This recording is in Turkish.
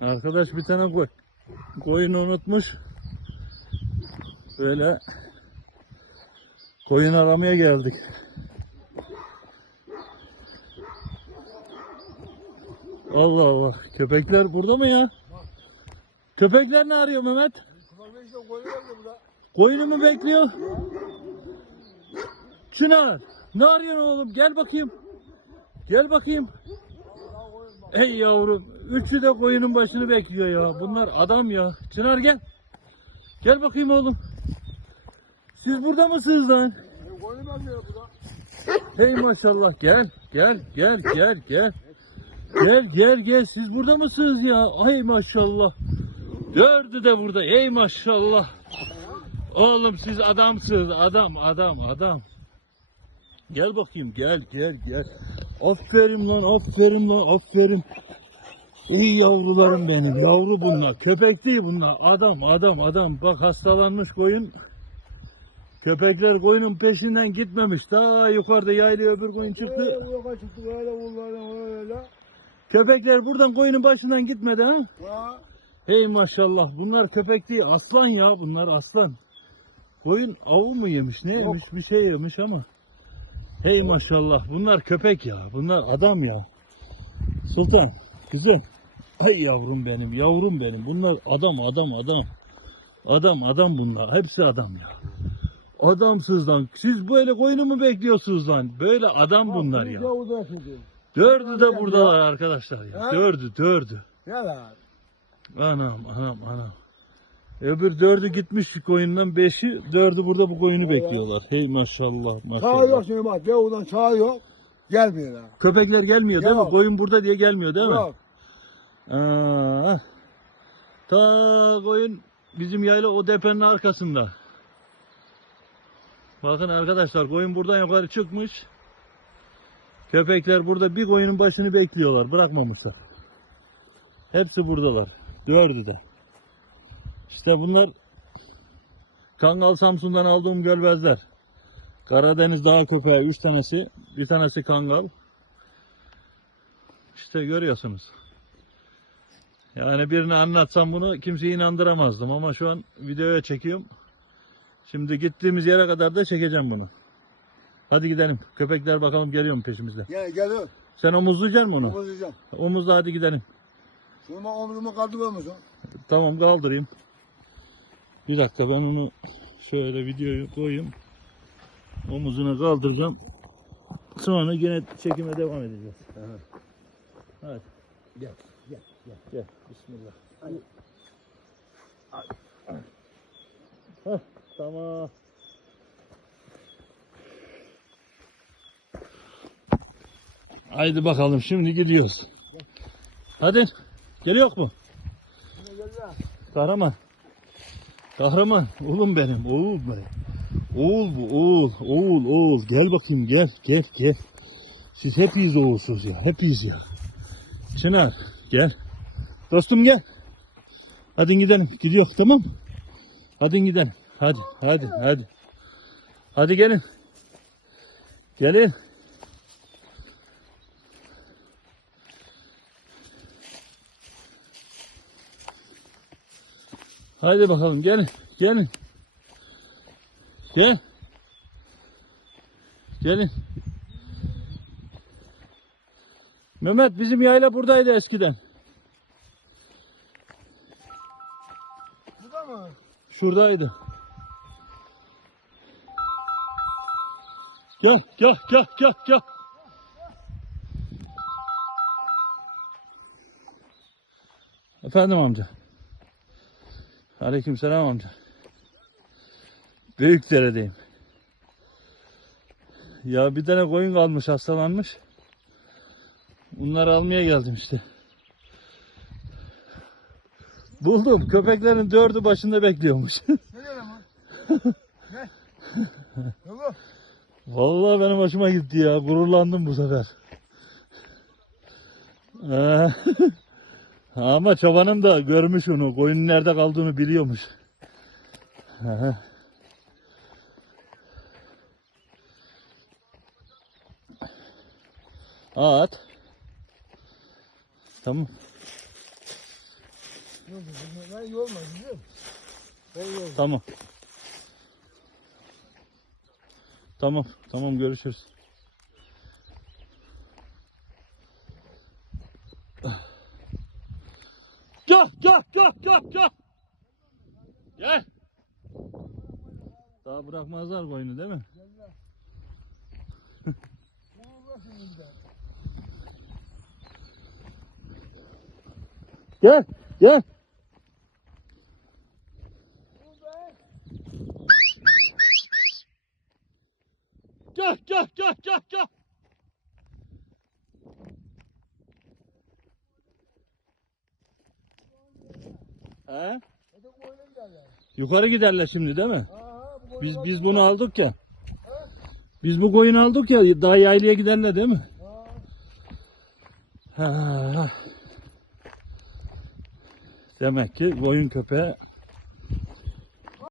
Arkadaş bir tane koy. Koyunu unutmuş. Böyle koyun aramaya geldik. Allah Allah. Köpekler burada mı ya? Köpekler ne arıyor Mehmet? Koyunu mu bekliyor? Çınar. Ne arıyorsun oğlum? Gel bakayım. Gel bakayım. Ey yavrum. Üçü de koyunun başını bekliyor ya. Bunlar adam ya. Çınar gel. Gel bakayım oğlum. Siz burada mısınız lan? Hey maşallah gel gel gel gel gel. Gel gel gel siz burada mısınız ya? Ay maşallah. Dördü de burada. Ey maşallah. Oğlum siz adamsınız. Adam adam adam. Gel bakayım gel gel gel. Aferin lan aferin lan aferin. İyi yavrularım benim. Yavru bunlar. Köpek değil bunlar. Adam adam adam. Bak hastalanmış koyun. Köpekler koyunun peşinden gitmemiş. Daha yukarıda yaylı öbür koyun çıktı. Köpekler buradan koyunun başından gitmedi ha. Hey maşallah bunlar köpek değil aslan ya bunlar aslan. Koyun avu mu yemiş ne yemiş bir şey yemiş ama. Hey maşallah bunlar köpek ya bunlar adam ya. Sultan güzel. Ay yavrum benim yavrum benim bunlar adam adam adam. Adam adam bunlar hepsi adam ya. Adamsız lan. Siz böyle koyunu mu bekliyorsunuz lan? Böyle adam bunlar ya. Dördü de buradalar arkadaşlar ya. Dördü dördü. Anam anam anam. Öbür dördü gitmiş koyundan beşi, dördü burada bu koyunu bekliyorlar. Hey maşallah maşallah. yok şimdi bak. Yavuz'dan çağ yok. Gelmiyor ha. Köpekler gelmiyor değil mi? Yok. Koyun burada diye gelmiyor değil mi? Yok. Aa, ta koyun bizim yayla o depenin arkasında. Bakın arkadaşlar koyun buradan yukarı çıkmış. Köpekler burada bir koyunun başını bekliyorlar. Bırakmamışlar. Hepsi buradalar. Dördü de. İşte bunlar Kangal Samsun'dan aldığım gölbezler. Karadeniz dağ köpeği 3 tanesi. Bir tanesi Kangal. İşte görüyorsunuz. Yani birine anlatsam bunu kimseyi inandıramazdım ama şu an videoya çekiyorum. Şimdi gittiğimiz yere kadar da çekeceğim bunu. Hadi gidelim. Köpekler bakalım geliyor mu peşimizde. Gel geliyor. Sen omuzlayacaksın mı onu? Omuzlayacağım. Omuzla hadi gidelim. Şunu bak omzumu kaldırıyor musun? Tamam kaldırayım. Bir dakika ben onu şöyle videoyu koyayım. Omuzuna kaldıracağım. Sonra yine çekime devam edeceğiz. Hadi. Gel. Gel. Gel. Gel. Bismillah. Hadi. Heh, tamam. Haydi bakalım şimdi gidiyoruz. Hadi. Geliyor mu? Şuna gel lan. Kahraman. Kahraman. Oğlum benim. Oğul benim. Oğul bu. Oğul. Oğul. Oğul. Gel bakayım. Gel. Gel. Gel. Siz hepiniz oğulsuz ya. Hepiniz ya. Çınar. Gel. Dostum gel. Hadi gidelim. Gidiyor tamam. Hadi gidelim. Hadi. Hadi. Hadi. Hadi gelin. Gelin. Hadi bakalım gelin. Gelin. Gel. Gelin. Mehmet bizim yayla buradaydı eskiden. Burada mı? Şuradaydı. Gel gel gel gel gel. Efendim amca. Aleykümselam amca. Büyükdere'deyim. Ya bir tane koyun kalmış hastalanmış. Bunları almaya geldim işte. Buldum. Köpeklerin dördü başında bekliyormuş. Lan? Ne? Vallahi benim hoşuma gitti ya. Gururlandım bu sefer. Ama çobanın da görmüş onu. Koyunun nerede kaldığını biliyormuş. Aha. At. Tamam. Ben yorma gidiyorum. Tamam. Tamam. Tamam görüşürüz. Gel gel gel gel gel. Gel. Daha bırakmazlar koyunu değil mi? Burada. Gel gel. Gel gel gel gel gel. He? Yukarı giderler şimdi değil mi? Aha, bu Biz biz bunu aldık ya. Biz bu koyunu aldık ya daha yaylaya giderler değil mi? Ha. Ha. Demek ki koyun köpeğe